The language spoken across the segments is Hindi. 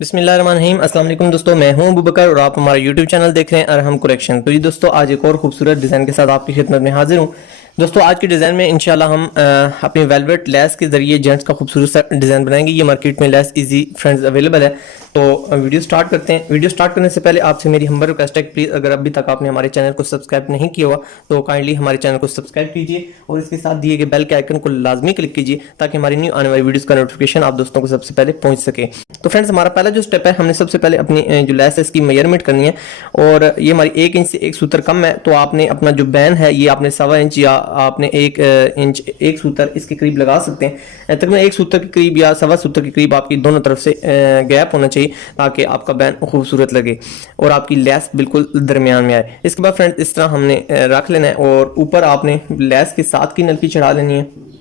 बिस्मिल्लाहिर्रहमानिर्रहीम। अस्सलाम वालेकुम दोस्तों, मैं हूं अबू बकर और आप हमारा यूट्यूब चैनल देख रहे हैं अरहम कलेक्शन। तो जी दोस्तों, आज एक और खूबसूरत डिज़ाइन के साथ आपकी खिदमत में हाजिर हूं। दोस्तों, आज के डिज़ाइन में इंशाल्लाह हम अपनी वेलवेट लेस के ज़रिए जेंट्स का खूबसूरत सा डिज़ाइन बनाएंगे। ये मार्केट में लेस इजी फ्रेंड्स अवेलेबल है। तो वीडियो स्टार्ट करते हैं। वीडियो स्टार्ट करने से पहले आपसे मेरी हम्बल रिक्वेस्ट है कि प्लीज़ अगर अभी तक आपने हमारे चैनल को सब्सक्राइब नहीं किया हुआ तो काइंडली हमारे चैनल को सब्सक्राइब कीजिए और इसके साथ दिए गए बेल के आइकन को लाजमी क्लिक कीजिए ताकि हमारी न्यू आने वाली वीडियोस का नोटिफिकेशन आप दोस्तों को सबसे पहले पहुंच सके। तो फ्रेंड्स, हमारा पहला जो स्टेप है, हमने सबसे पहले अपनी जो लेस है इसकी मेजरमेंट करनी है। और ये हमारी 1 इंच से एक सूत्र कम है, तो आपने अपना जो बैन है ये आपने 1.25 इंच या आपने 1 इंच एक सूत्र इसके करीब लगा सकते हैं। तकरीबन एक सूत्र के करीब या सवा सूत्र के करीब आपकी दोनों तरफ से गैप होना चाहिए ताकि आपका बैन खूबसूरत लगे और आपकी लेस बिल्कुल दरमियान में आए। इसके बाद फ्रेंड्स, इस तरह हमने रख लेना है और ऊपर आपने लेस के साथ की नलकी चढ़ा लेनी है।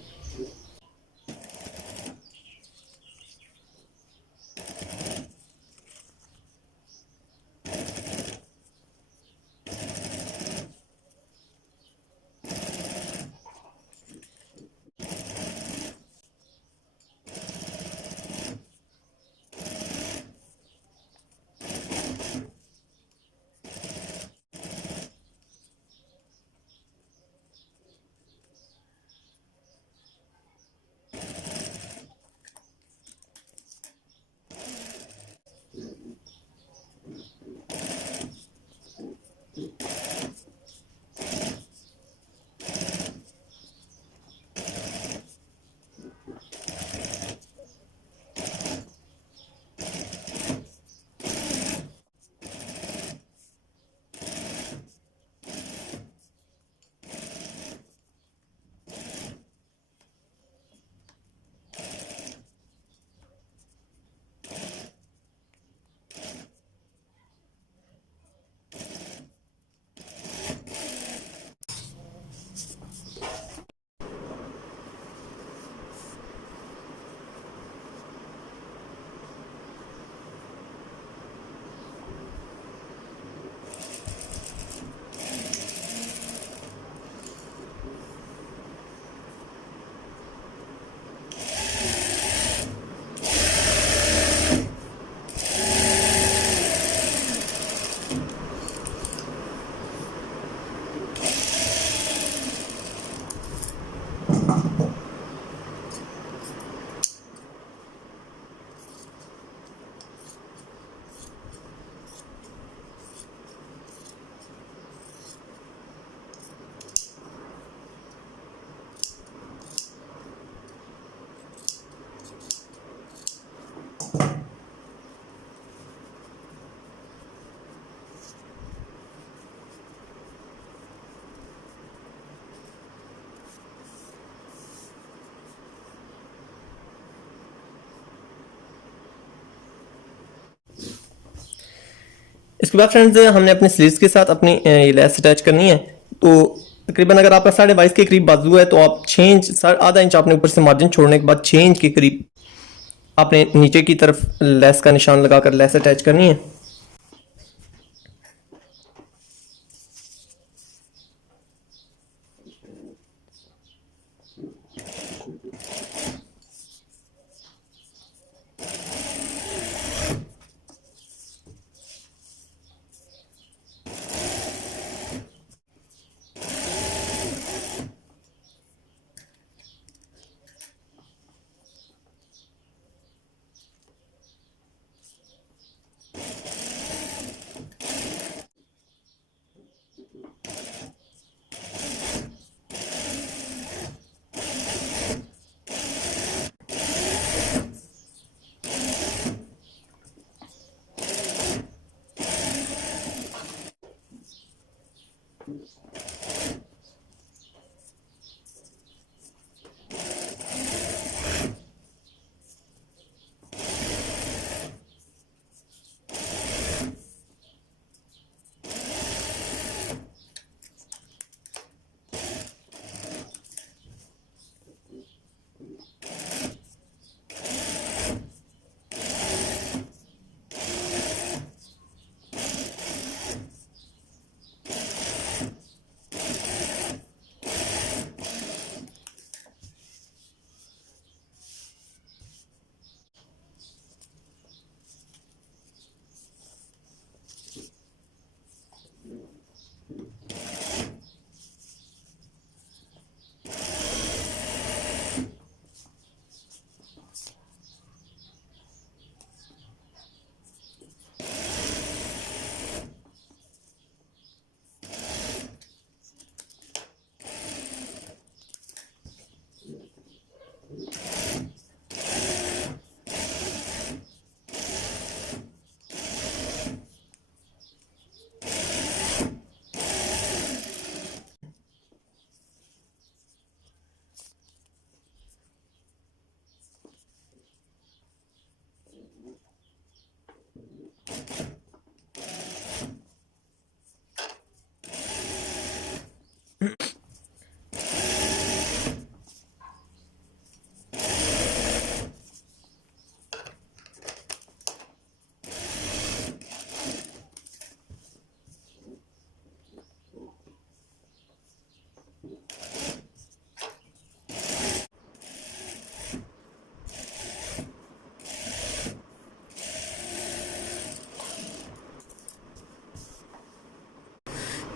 इसके बाद फ्रेंड्स, हमने अपने स्लीव्स के साथ अपनी ये लेस अटैच करनी है। तो तकरीबन अगर आपका 22.5 के करीब बाजू है तो आप 6 इंच आधा इंच आपने ऊपर से मार्जिन छोड़ने के बाद 6 इंच के करीब आपने नीचे की तरफ लेस का निशान लगाकर लेस अटैच करनी है।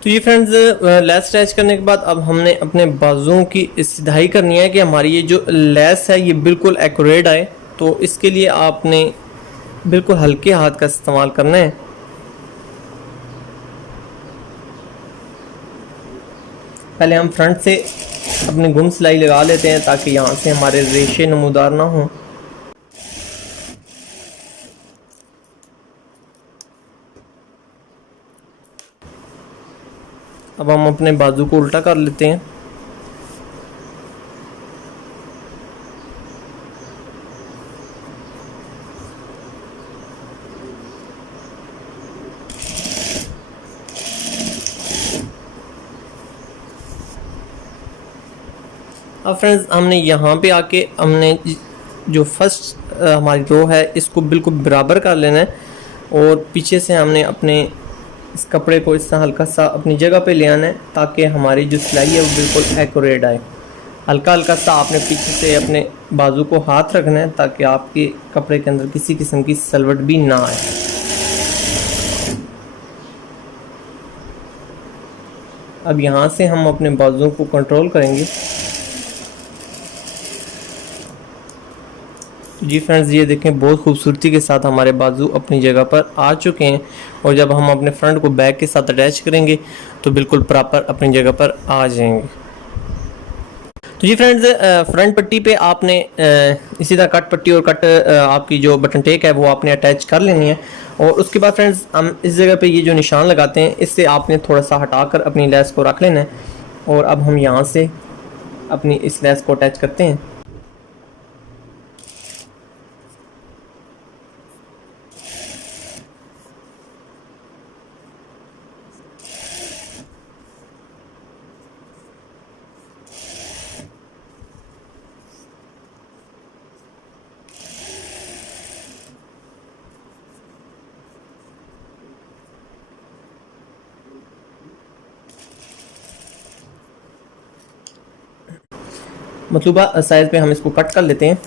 तो ये फ्रेंड्स लेस अटैच करने के बाद अब हमने अपने बाजुओं की सिधाई करनी है कि हमारी ये जो लेस है ये बिल्कुल एक्यूरेट आए। तो इसके लिए आपने बिल्कुल हल्के हाथ का इस्तेमाल करना है। पहले हम फ्रंट से अपनी गुम सिलाई लगा लेते हैं ताकि यहाँ से हमारे रेशे नमूदार ना हों। अब हम अपने बाजू को उल्टा कर लेते हैं। अब फ्रेंड्स हमने यहाँ पे आके हमने जो फर्स्ट हमारी रो है इसको बिल्कुल बराबर कर लेना है और पीछे से हमने अपने इस कपड़े को इस तरह हल्का सा अपनी जगह पे ले आना है ताकि हमारी जो सिलाई है वो बिल्कुल एक्यूरेट आए। हल्का हल्का सा आपने पीछे से अपने बाजू को हाथ रखना है ताकि आपके कपड़े के अंदर किसी किस्म की सलवट भी ना आए। अब यहाँ से हम अपने बाजुओं को कंट्रोल करेंगे। जी फ्रेंड्स ये देखें बहुत खूबसूरती के साथ हमारे बाजू अपनी जगह पर आ चुके हैं और जब हम अपने फ्रंट को बैक के साथ अटैच करेंगे तो बिल्कुल प्रॉपर अपनी जगह पर आ जाएंगे। तो जी फ्रेंड्स फ्रंट पट्टी पे आपने इसी तरह कट पट्टी और कट आपकी जो बटन टेक है वो आपने अटैच कर लेनी है। और उसके बाद फ्रेंड्स हम इस जगह पे ये जो निशान लगाते हैं इससे आपने थोड़ा सा हटाकर अपनी लेस को रख लेना है और अब हम यहाँ से अपनी इस लेस को अटैच करते हैं। मतलूबा साइज पे हम इसको कट कर लेते हैं।